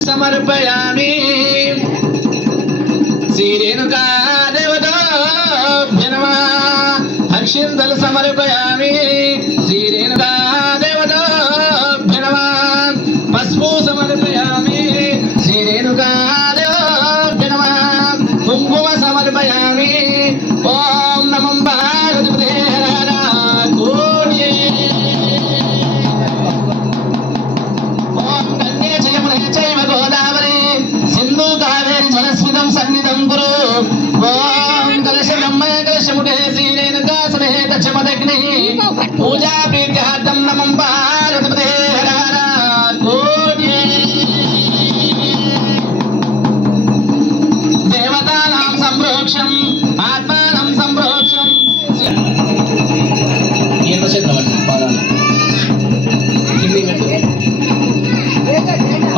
సమర్పయామి శ్రీ రేణుకా దేవతాభ్యో నమః అక్షింతలు సమర్పయామి శ్రీ రేణుకా దేవతాభ్యో నమః పసుపు సమర్పయామి శ్రీ రేణుకా దేవతాభ్యో నమః కుంకుమ సమర్పయామి ఓం నమో భారతదే సన్నిధం గురు ఓం కలశ బ్రహ్మ కలశముఖే శ్రీ రేణుకా సమేత చమదగ్ని పూజా ప్రీత్యార్థం నమం భారతపదే దేవతానాం సంప్రోక్షం ఆత్మానం సంప్రోక్షం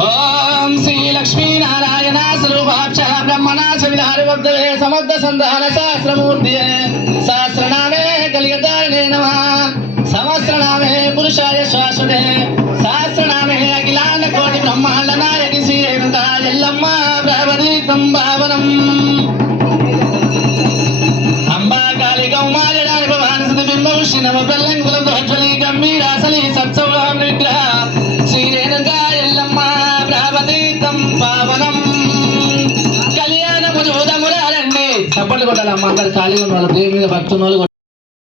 ఓం శ్రీ లక్ష్మీనారాయణ స్వరూపాక్ష బ్రహ్మణాశ విధారవర్ధవే సమర్థ సంధాన సహస్రమూర్తి సహస్రనామే కలిగదారిణే నమః సహస్రనామే పురుషాయ శాశ్వతే సహస్రనామే అఖిలాండ కోటి బ్రహ్మాండ నాయకి శ్రీ రేణుకా ఎల్లమ్మ ప్రవదీతం భావనం అంబా కాళి కౌమారి రాణి భవాని సతి బింబవిష్ణి నవ ప్రల్లంకులం ధ్వజ్వలి గంభీరాసలి సత్సౌరాం విగ్రహ శ్రీ రేణుకా ఎల్లమ్మ ప్రవదీతం పావనం కళ్యాణము చూడమురారండి చప్పట్లు కొట్టాలమ్మ అందరు ఖాళీగా ఉన్న వాళ్ళు దేవుని మీద భక్తున్న వాళ్ళు